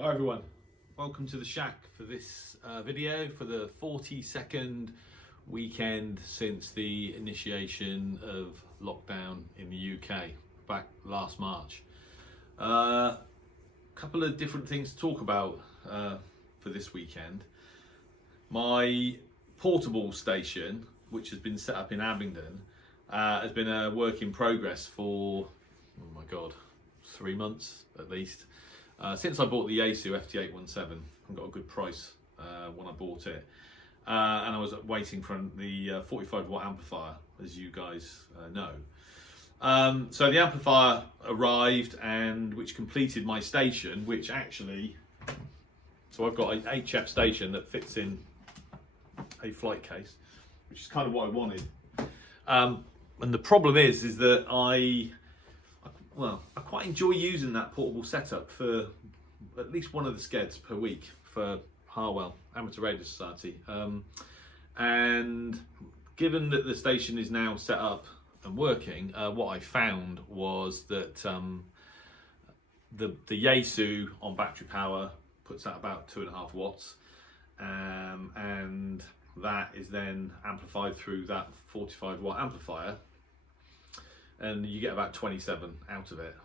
Hi everyone, welcome to the shack for this video for the 42nd weekend since the initiation of lockdown in the UK back last March. A couple of different things to talk about for this weekend. My portable station, which has been set up in Abingdon, has been a work in progress for, oh my god, 3 months at least. Since I bought the Yaesu FT817 and got a good price when I bought it, and I was waiting for the 45 watt amplifier, as you guys know. So the amplifier arrived, and which completed my station, which actually, so I've got an HF station that fits in a flight case, which is kind of what I wanted. And the problem is that I quite enjoy using that portable setup for at least one of the skeds per week for Harwell Amateur Radio Society. And given that the station is now set up and working, what I found was that the Yaesu on battery power puts out about 2.5 watts, and that is then amplified through that 45 watt amplifier, and you get about 27 out of it.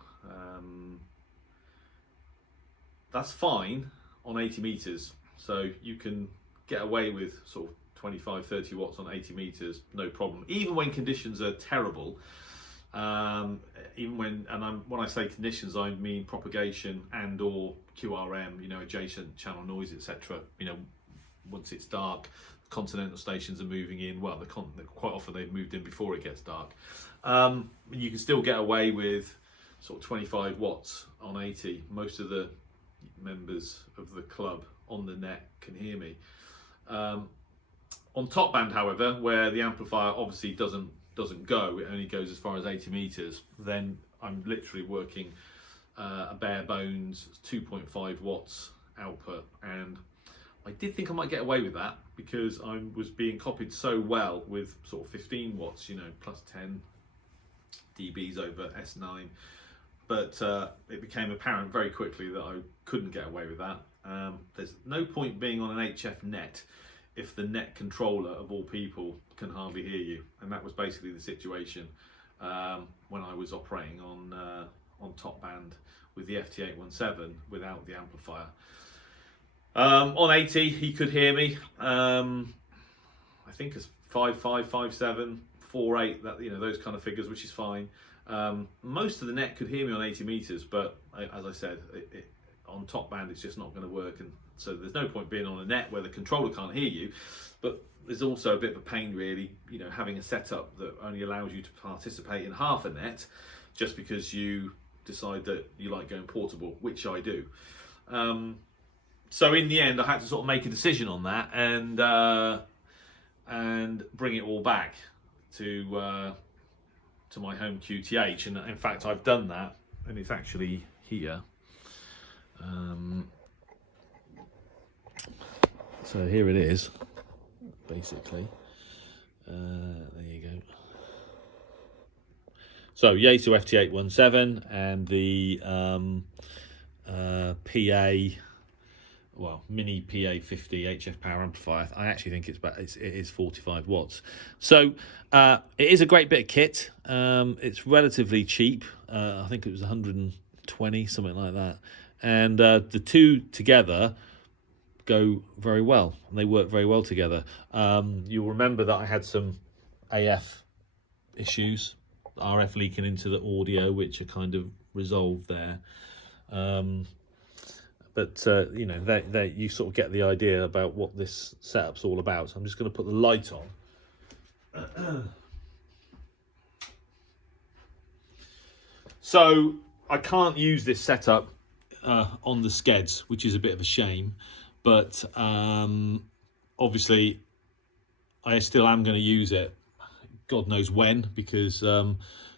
That's fine on 80 meters, so you can get away with sort of 25-30 watts on 80 meters, no problem, even when conditions are terrible. Even when I say conditions, I mean propagation and or QRM, adjacent channel noise, etc. Once it's dark, continental stations are moving in. Well, quite often they've moved in before it gets dark. You can still get away with sort of 25 watts on 80. Most of the members of the club on the net can hear me. On top band, however, where the amplifier obviously doesn't go, it only goes as far as 80 meters, then I'm literally working a bare bones 2.5 watts output, and I did think I might get away with that because I was being copied so well with sort of 15 watts, plus 10 dBs over S9. But it became apparent very quickly that I couldn't get away with that. There's no point being on an HF net if the net controller, of all people, can hardly hear you. And that was basically the situation when I was operating on top band with the FT817 without the amplifier. On 80, he could hear me. I think it's 5.5, 5.7, 4.8, that those kind of figures, which is fine. Most of the net could hear me on 80 meters, but as I said, on top band it's just not going to work, and so there's no point being on a net where the controller can't hear you. But there's also a bit of a pain, really, having a setup that only allows you to participate in half a net just because you decide that you like going portable, which I do. So in the end, I had to sort of make a decision on that and bring it all back to my home QTH, and in fact I've done that, and it's actually here. So here it is, basically. There you go. So Yaesu FT817 and the PA, mini PA50 HF power amplifier. I actually think it is 45 watts. So it is a great bit of kit. It's relatively cheap. I think it was 120, something like that. And the two together go very well. They work very well together. You'll remember that I had some AF issues, RF leaking into the audio, which are kind of resolved there. But you sort of get the idea about what this setup's all about. So I'm just going to put the light on. So I can't use this setup on the skeds, which is a bit of a shame. But obviously, I still am going to use it. God knows when, because of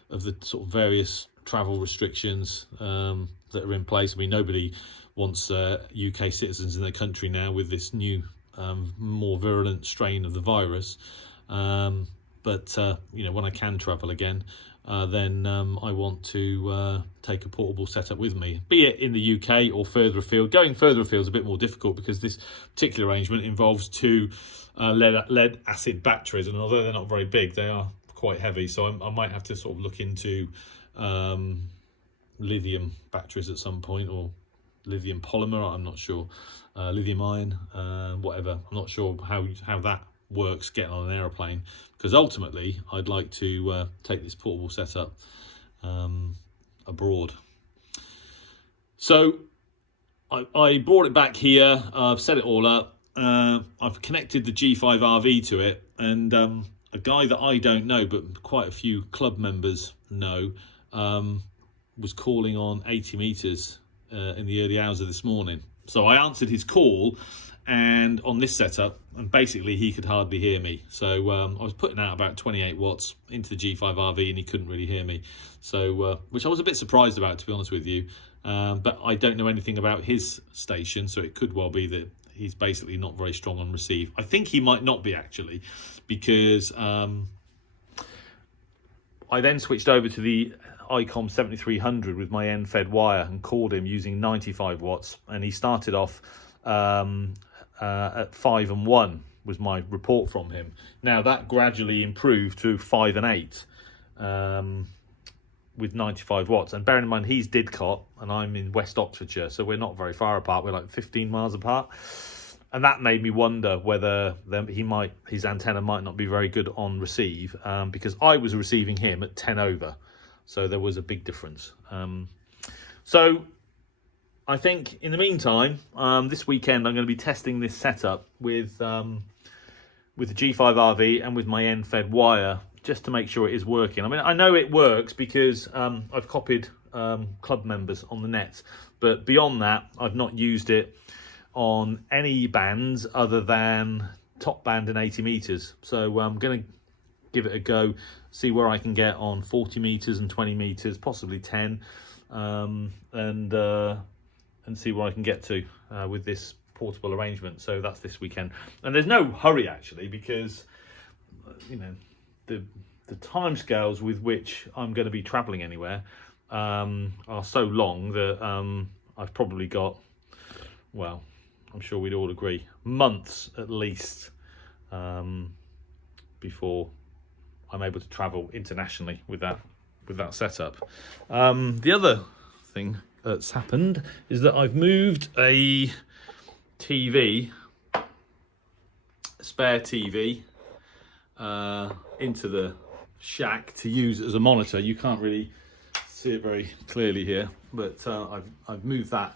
the sort of various travel restrictions that are in place. I mean, nobody wants UK citizens in their country now with this new, more virulent strain of the virus. But when I can travel again, then I want to take a portable setup with me, be it in the UK or further afield. Going further afield is a bit more difficult because this particular arrangement involves two lead acid batteries, and although they're not very big, they are quite heavy, so I might have to sort of look into lithium batteries at some point, or lithium polymer, I'm not sure, lithium ion, whatever. I'm not sure how that works getting on an aeroplane, because ultimately I'd like to take this portable setup abroad. So I brought it back here, I've set it all up, I've connected the G5RV to it, and a guy that I don't know but quite a few club members know was calling on 80 meters in the early hours of this morning. So I answered his call, and on this setup, and basically he could hardly hear me. So I was putting out about 28 watts into the G5RV and he couldn't really hear me. So which I was a bit surprised about, to be honest with you. But I don't know anything about his station, so it could well be that he's basically not very strong on receive. I think he might not be, actually, because I then switched over to the ICOM 7300 with my end-fed wire and called him using 95 watts, and he started off at 5 and 1 was my report from him. Now that gradually improved to 5 and 8 with 95 watts, and bearing in mind he's Didcot and I'm in West Oxfordshire, so we're not very far apart, we're like 15 miles apart, and that made me wonder whether his antenna might not be very good on receive, because I was receiving him at 10 over, so there was a big difference. So I think in the meantime, this weekend I'm going to be testing this setup with the G5RV and with my end-fed wire, just to make sure it is working. I mean, I know it works because I've copied club members on the net, but beyond that, I've not used it on any bands other than top band and 80 meters. So I'm going to give it a go, see where I can get on 40 meters and 20 meters, possibly 10, and see where I can get to with this portable arrangement. So that's this weekend, and there's no hurry actually, because you know the timescales with which I'm going to be traveling anywhere are so long that I've probably got, well, I'm sure we'd all agree, months at least before I'm able to travel internationally with that setup. The other thing that's happened is that I've moved a TV, a spare TV, into the shack to use as a monitor. You can't really see it very clearly here, but I've moved that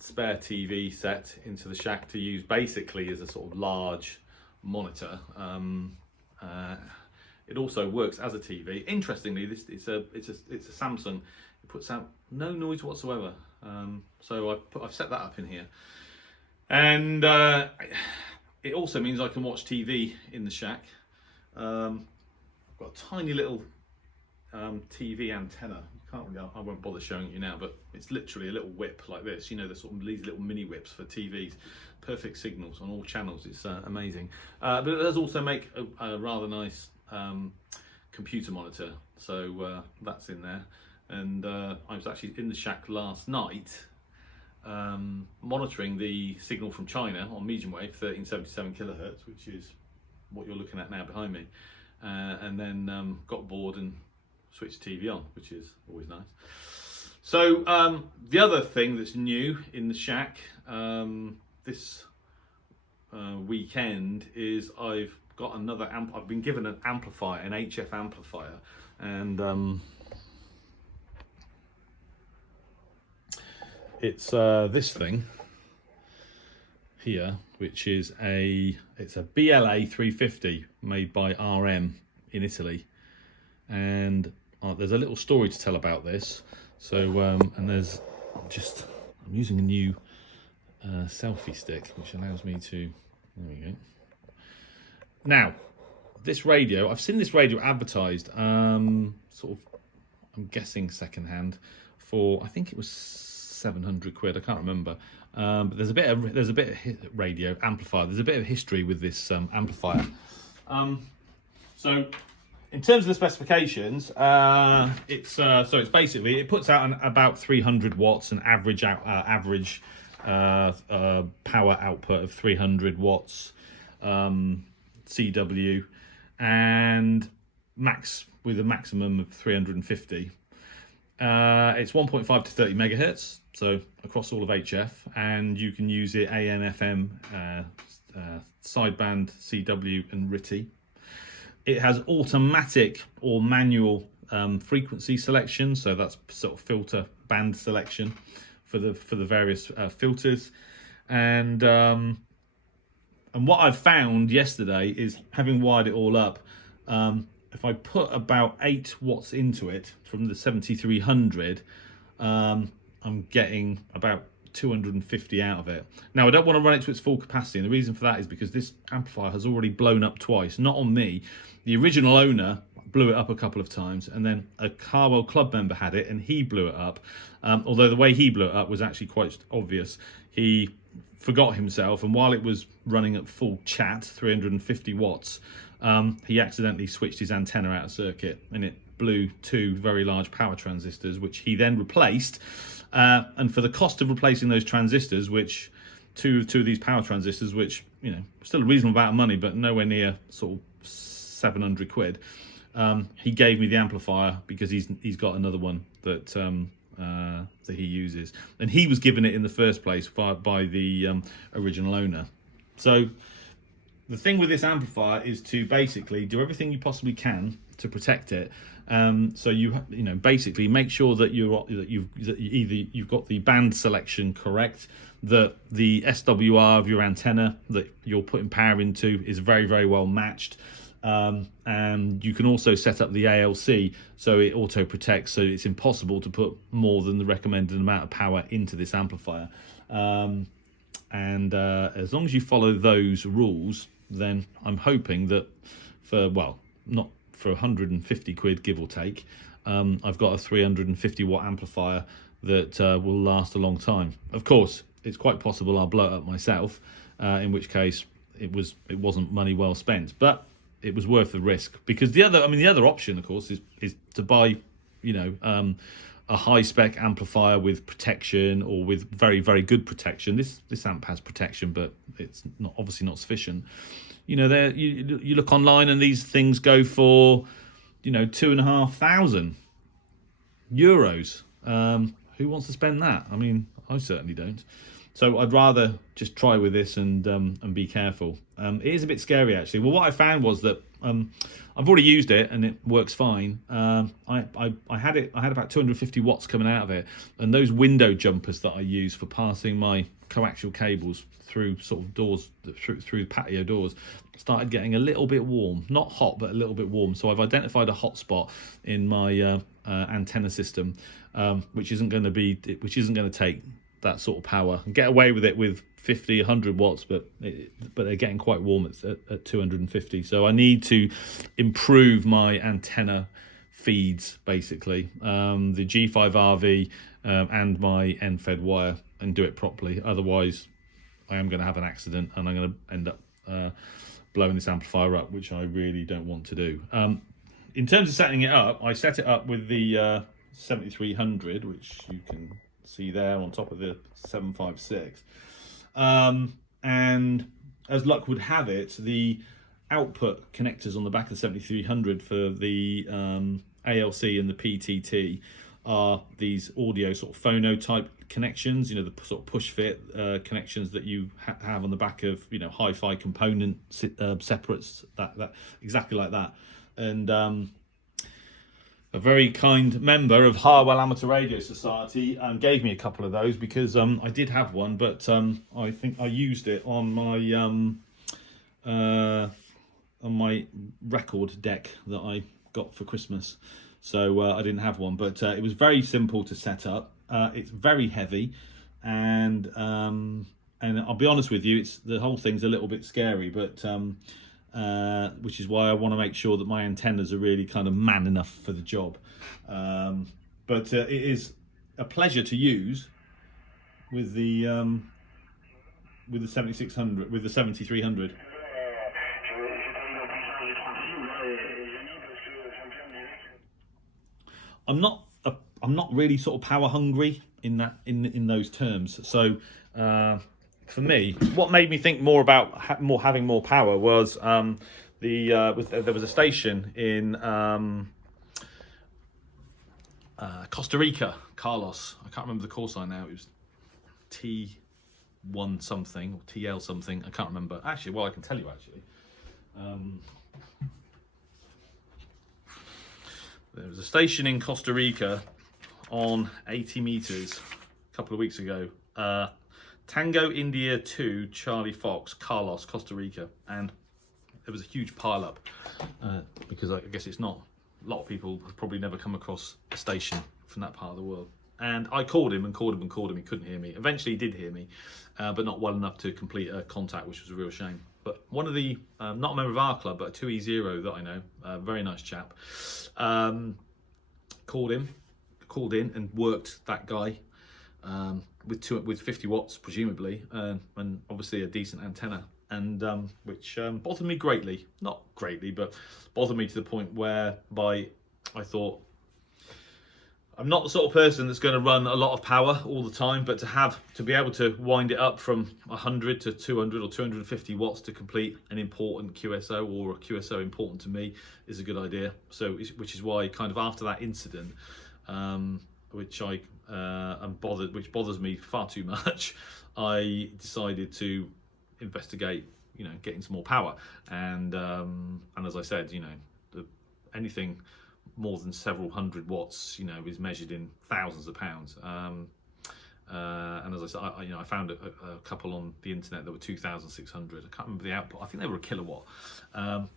spare TV set into the shack to use basically as a sort of large monitor. It also works as a TV. Interestingly, it's a Samsung. It puts out no noise whatsoever. So I've set that up in here, and it also means I can watch TV in the shack. I've got a tiny little TV antenna. I won't bother showing you now, but it's literally a little whip like this. You know, the sort of these little mini whips for TVs. Perfect signals on all channels. It's amazing. But it does also make a rather nice computer monitor. So that's in there. And I was actually in the shack last night monitoring the signal from China on medium wave, 1377 kilohertz, which is what you're looking at now behind me, and then got bored and switched the TV on, which is always nice. So the other thing that's new in the shack this weekend is I've got another I've been given an amplifier, an HF amplifier, and it's this thing here, which is it's a BLA 350 made by RM in Italy, and there's a little story to tell about this. So and there's I'm using a new selfie stick which allows me to, there we go. Now this radio, I've seen this radio advertised sort of, I'm guessing secondhand, for I think it was 700 quid, I can't remember, but there's a bit of radio amplifier, there's a bit of history with this amplifier. So in terms of the specifications, it's basically, it puts out about 300 watts, an average power output of 300 watts CW, and with a maximum of 350. It's 1.5 to 30 megahertz, so across all of HF, and you can use it AM, FM, sideband, CW, and RTTY. It has automatic or manual frequency selection, so that's sort of filter band selection for the various filters. And what I've found yesterday is, having wired it all up, if I put about 8 watts into it from the 7300, I'm getting about 250 out of it. Now, I don't want to run it to its full capacity, and the reason for that is because this amplifier has already blown up twice. Not on me. The original owner blew it up a couple of times, and then a Carwell Club member had it and he blew it up. Although the way he blew it up was actually quite obvious. He forgot himself, and while it was running at full chat, 350 watts, he accidentally switched his antenna out of circuit, and it blew 2 very large power transistors, which he then replaced. And for the cost of replacing those transistors, which two of these power transistors, which, you know, still a reasonable amount of money, but nowhere near sort of 700 quid, he gave me the amplifier, because he's got another one that he uses, and he was given it in the first place by the original owner. So the thing with this amplifier is to basically do everything you possibly can to protect it. So you know, basically make sure that you've got the band selection correct, that the SWR of your antenna that you're putting power into is very, very well matched. And you can also set up the ALC so it auto protects, so it's impossible to put more than the recommended amount of power into this amplifier. And as long as you follow those rules, then I'm hoping that not for 150 quid, give or take, I've got a 350 watt amplifier that will last a long time. Of course, it's quite possible I'll blow it up myself, in which case it wasn't money well spent, but it was worth the risk. Because the other option, of course, is to buy, you know, a high spec amplifier with protection, or with very, very good protection. This amp has protection, but it's obviously not sufficient. You know, you look online and these things go for, you know, €2,500. Who wants to spend that? I mean, I certainly don't. So I'd rather just try with this and be careful. It is a bit scary, actually. Well, what I found was that I've already used it and it works fine. I had about 250 watts coming out of it, and those window jumpers that I use for passing my coaxial cables through sort of doors, through patio doors, started getting a little bit warm. Not hot, but a little bit warm. So I've identified a hot spot in my antenna system, which isn't going to take that sort of power, and get away with it with 50, 100 watts, but they're getting quite warm at 250. So I need to improve my antenna feeds, basically, the G5RV and my end-fed wire, and do it properly. Otherwise, I am going to have an accident, and I'm going to end up blowing this amplifier up, which I really don't want to do. In terms of setting it up, I set it up with the 7300, which you can see there on top of the 756. And as luck would have it, the output connectors on the back of the 7300 for the ALC and the PTT are these audio sort of phono type connections, you know, the sort of push fit connections that you have on the back of, you know, hi-fi component separates, that exactly like that. And a very kind member of Harwell Amateur Radio Society gave me a couple of those, because I did have one, but I think I used it on my record deck that I got for Christmas. So I didn't have one, but it was very simple to set up. It's very heavy, and I'll be honest with you, the whole thing's a little bit scary, but which is why I want to make sure that my antennas are really kind of man enough for the job. But it is a pleasure to use with the 7600, with the 7300. I'm not really sort of power hungry in those terms. So for me, what made me think more about having more power was there was a station in Costa Rica, Carlos. I can't remember the call sign now. It was T1 something or TL something. I can't remember. Actually, well, I can tell you actually. There was a station in Costa Rica on 80 meters a couple of weeks ago. Tango India 2 Charlie Fox, Carlos, Costa Rica, and there was a huge pile up because I guess it's not, a lot of people have probably never come across a station from that part of the world. And I called him and called him and called him. He couldn't hear me. Eventually he did hear me, but not well enough to complete a contact, which was a real shame. But one of the, not a member of our club, but a 2E0 that I know, very nice chap, called in and worked that guy with 50 watts, presumably, and obviously a decent antenna. And which bothered me greatly, not greatly, but bothered me to the point whereby I thought, I'm not the sort of person that's going to run a lot of power all the time, but to be able to wind it up from 100 to 200 or 250 watts to complete an important QSO, or a QSO important to me, is a good idea. So, which is why kind of after that incident, which bothers me far too much, I decided to investigate, getting some more power. And as I said, anything more than several hundred watts, is measured in thousands of pounds. And as I said, I found a couple on the internet that were 2,600. I can't remember the output. I think they were a kilowatt.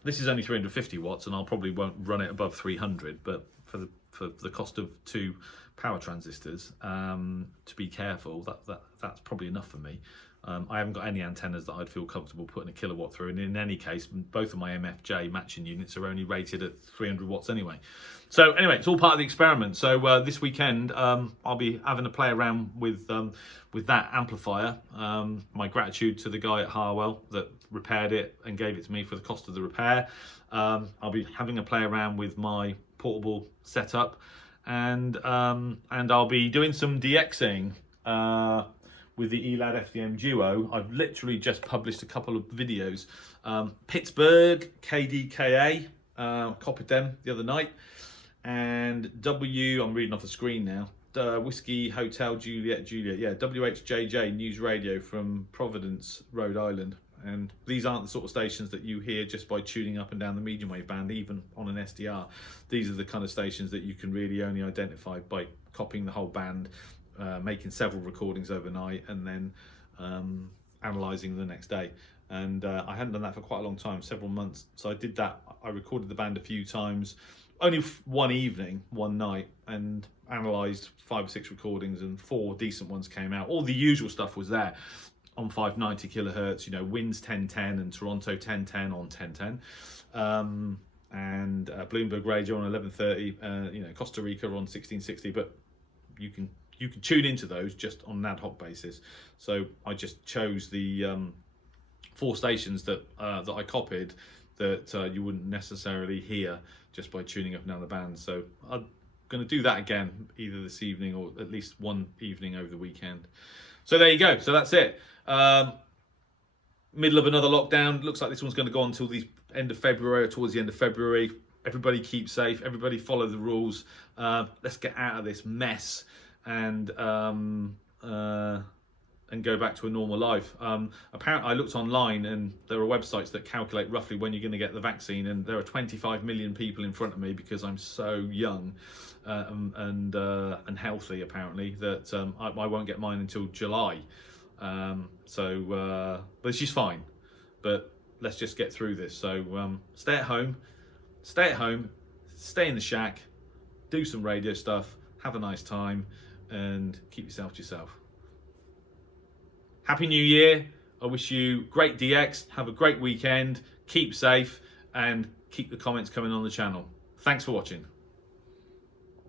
This is only 350 watts, and I'll probably won't run it above 300. But for the cost of 2 power transistors, to be careful, that's probably enough for me. I haven't got any antennas that I'd feel comfortable putting a kilowatt through, and in any case, both of my MFJ matching units are only rated at 300 watts anyway. So anyway, it's all part of the experiment. So this weekend, I'll be having a play around with that amplifier. My gratitude to the guy at Harwell that repaired it and gave it to me for the cost of the repair. I'll be having a play around with my portable setup, and I'll be doing some DXing with the ELAD FDM Duo. I've literally just published a couple of videos. Pittsburgh KDKA, copied them the other night, and I'm reading off the screen now, Whiskey Hotel Juliet, yeah, WHJJ News Radio from Providence, Rhode Island. And these aren't the sort of stations that you hear just by tuning up and down the medium wave band, even on an SDR. These are the kind of stations that you can really only identify by copying the whole band, making several recordings overnight, and then analysing the next day. And I hadn't done that for quite a long time, several months. So I did that. I recorded the band a few times, only one evening, one night, and analysed 5 or 6 recordings, and 4 decent ones came out. All the usual stuff was there on 590 kilohertz, Winds 1010 and Toronto 1010 on 1010. And Bloomberg Radio on 1130, Costa Rica on 1660, but you can tune into those just on an ad hoc basis. So I just chose the 4 stations that I copied that you wouldn't necessarily hear just by tuning up and down the band. So I'm going to do that again either this evening or at least one evening over the weekend. So there you go. So that's it. Middle of another lockdown. Looks like this one's going to go on until the end of February, or towards the end of February. Everybody keep safe. Everybody follow the rules. Let's get out of this mess and go back to a normal life. Apparently, I looked online, and there are websites that calculate roughly when you're going to get the vaccine, and there are 25 million people in front of me because I'm so young and healthy, apparently, that I won't get mine until July. But she's fine. But let's just get through this. So stay at home, stay in the shack, do some radio stuff, have a nice time, and keep yourself to yourself. Happy New Year. I wish you great DX. Have a great weekend. Keep safe and keep the comments coming on the channel. Thanks for watching.